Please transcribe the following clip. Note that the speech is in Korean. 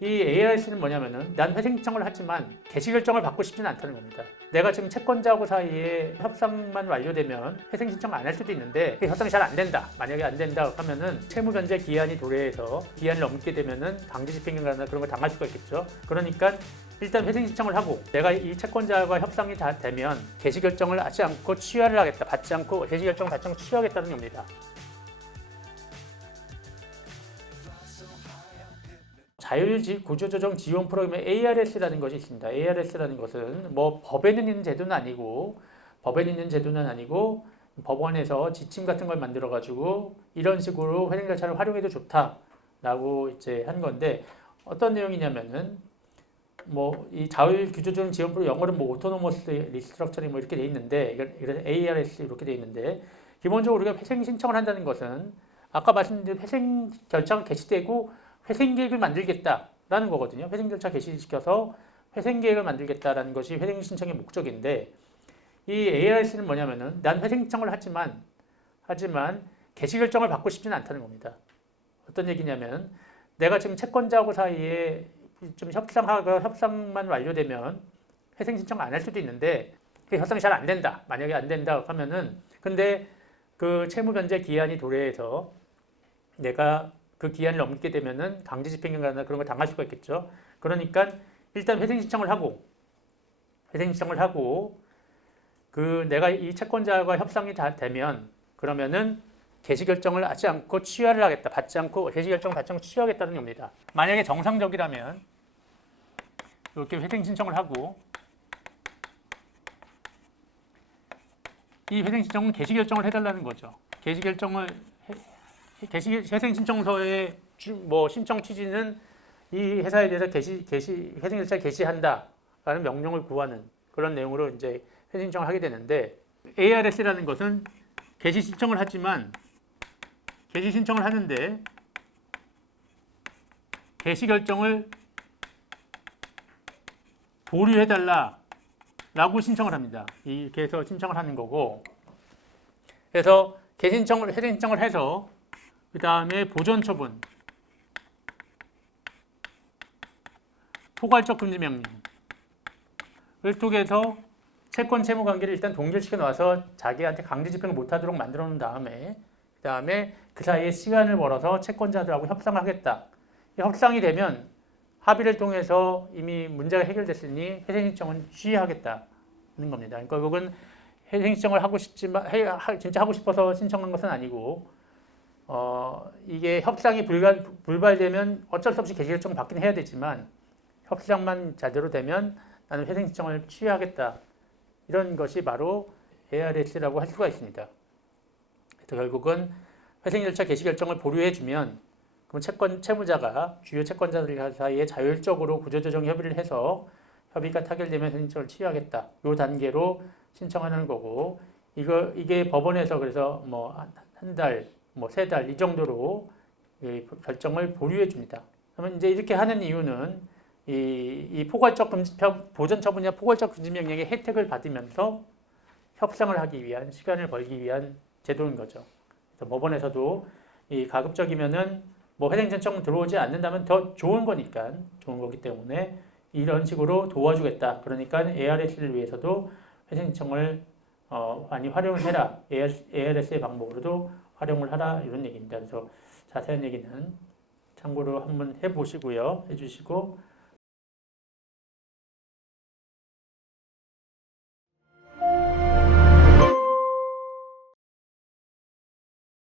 이 ARS는 뭐냐면은 난 회생 신청을 하지만 개시 결정을 받고 싶지는 않다는 겁니다. 내가 지금 채권자하고 사이에 협상만 완료되면 회생 신청을 안 할 수도 있는데 그 협상이 잘 안 된다. 만약에 안 된다 하면은 채무 변제 기한이 도래해서 기한을 넘게 되면은 강제 집행이나 그런 걸 당할 수가 있겠죠. 그러니까 일단 회생 신청을 하고 내가 이 채권자와 협상이 다 되면 개시 결정을 하지 않고 취하를 하겠다. 받지 않고 개시 결정을 받지 않고 취하하겠다는 겁니다. 자율구조조정 지원 프로그램에 ARS라는 것이 있습니다. ARS라는 것은 뭐 법에는 있는 제도는 아니고 법원에서 지침 같은 걸 만들어 가지고 이런 식으로 회생 절차를 활용해도 좋다라고 이제 한 건데 어떤 내용이냐면은 뭐 이 자율구조조정 지원 프로그램 영어로 뭐 오토노머스 리스트럭처링 뭐 이렇게 돼 있는데 이런 ARS 이렇게 돼 있는데 기본적으로 우리가 회생 신청을 한다는 것은 아까 말씀드린 회생 절차가 개시되고 회생 계획을 만들겠다라는 거거든요. 회생 절차 개시시켜서 회생 계획을 만들겠다라는 것이 회생 신청의 목적인데 이 ARS는 뭐냐면은 난 회생 신청을 하지만 개시 결정을 받고 싶지는 않다는 겁니다. 어떤 얘기냐면 내가 지금 채권자하고 사이에 좀 협상만 완료되면 회생 신청 안 할 수도 있는데 그 협상이 잘 안 된다. 만약에 안 된다 하면은 근데 그 채무 변제 기한이 도래해서 내가 그 기한을 넘게 되면은 강제 집행이나 그런 걸 당할 수가 있겠죠. 그러니까 일단 회생 신청을 하고 그 내가 이 채권자와 협상이 다 되면 그러면은 개시 결정을 하지 않고 취하를 하겠다. 받지 않고 개시 결정을 받지 않고 취하하겠다는 겁니다. 만약에 정상적이라면 이렇게 회생 신청을 하고 이 회생 신청은 개시 결정을 해달라는 거죠. 회생 신청서의 뭐 신청 취지는 이 회사에 대해서 회생 절차 개시한다라는 명령을 구하는 그런 내용으로 이제 회생 신청을 하게 되는데 ARS라는 것은 개시 신청을 하는데 개시 결정을 보류해달라라고 신청을 합니다. 이렇게 해서 신청을 하는 거고 그래서 회생 신청을 해서 그 다음에 보존 처분, 포괄적 금지 명령을 통해서 채권 채무 관계를 일단 동결시켜 놔서 자기한테 강제 집행을 못하도록 만들어 놓은 다음에 그다음에 그 사이에 시간을 벌어서 채권자들하고 협상을 하겠다. 협상이 되면 합의를 통해서 이미 문제가 해결됐으니 회생 신청은 취하하겠다는 겁니다. 그러니까 그건 회생 신청을 하고 싶지만 진짜 하고 싶어서 신청한 것은 아니고 이게 협상이 불발되면 어쩔 수 없이 개시 결정을 받긴 해야 되지만 협상만 제대로 되면 나는 회생 신청을 취하하겠다. 이런 것이 바로 ARS라고 할 수가 있습니다. 그래서 결국은 회생 절차 개시 결정을 보류해주면 그럼 채무자가 주요 채권자들 사이에 자율적으로 구조조정 협의를 해서 협의가 타결되면 회생 신청을 취하하겠다. 이 단계로 신청하는 거고 이게 법원에서 그래서 뭐 한 달, 뭐 3달 이 정도로 결정을 보류해 줍니다. 그러면 이제 이렇게 하는 이유는 이 포괄적 보전 처분이나 포괄적 금지 명령의 혜택을 받으면서 협상을 하기 위한 시간을 벌기 위한 제도인 거죠. 그래서 법원에서도 이 가급적이면은 뭐 회생 신청 들어오지 않는다면 더 좋은 거기 때문에 이런 식으로 도와주겠다. 그러니까 ARS를 위해서도 회생 신청을 많이 활용을 해라. ARS의 방법으로도 활용을 하라 이런 얘기입니다. 그래서 자세한 얘기는 참고로 한번 해주시고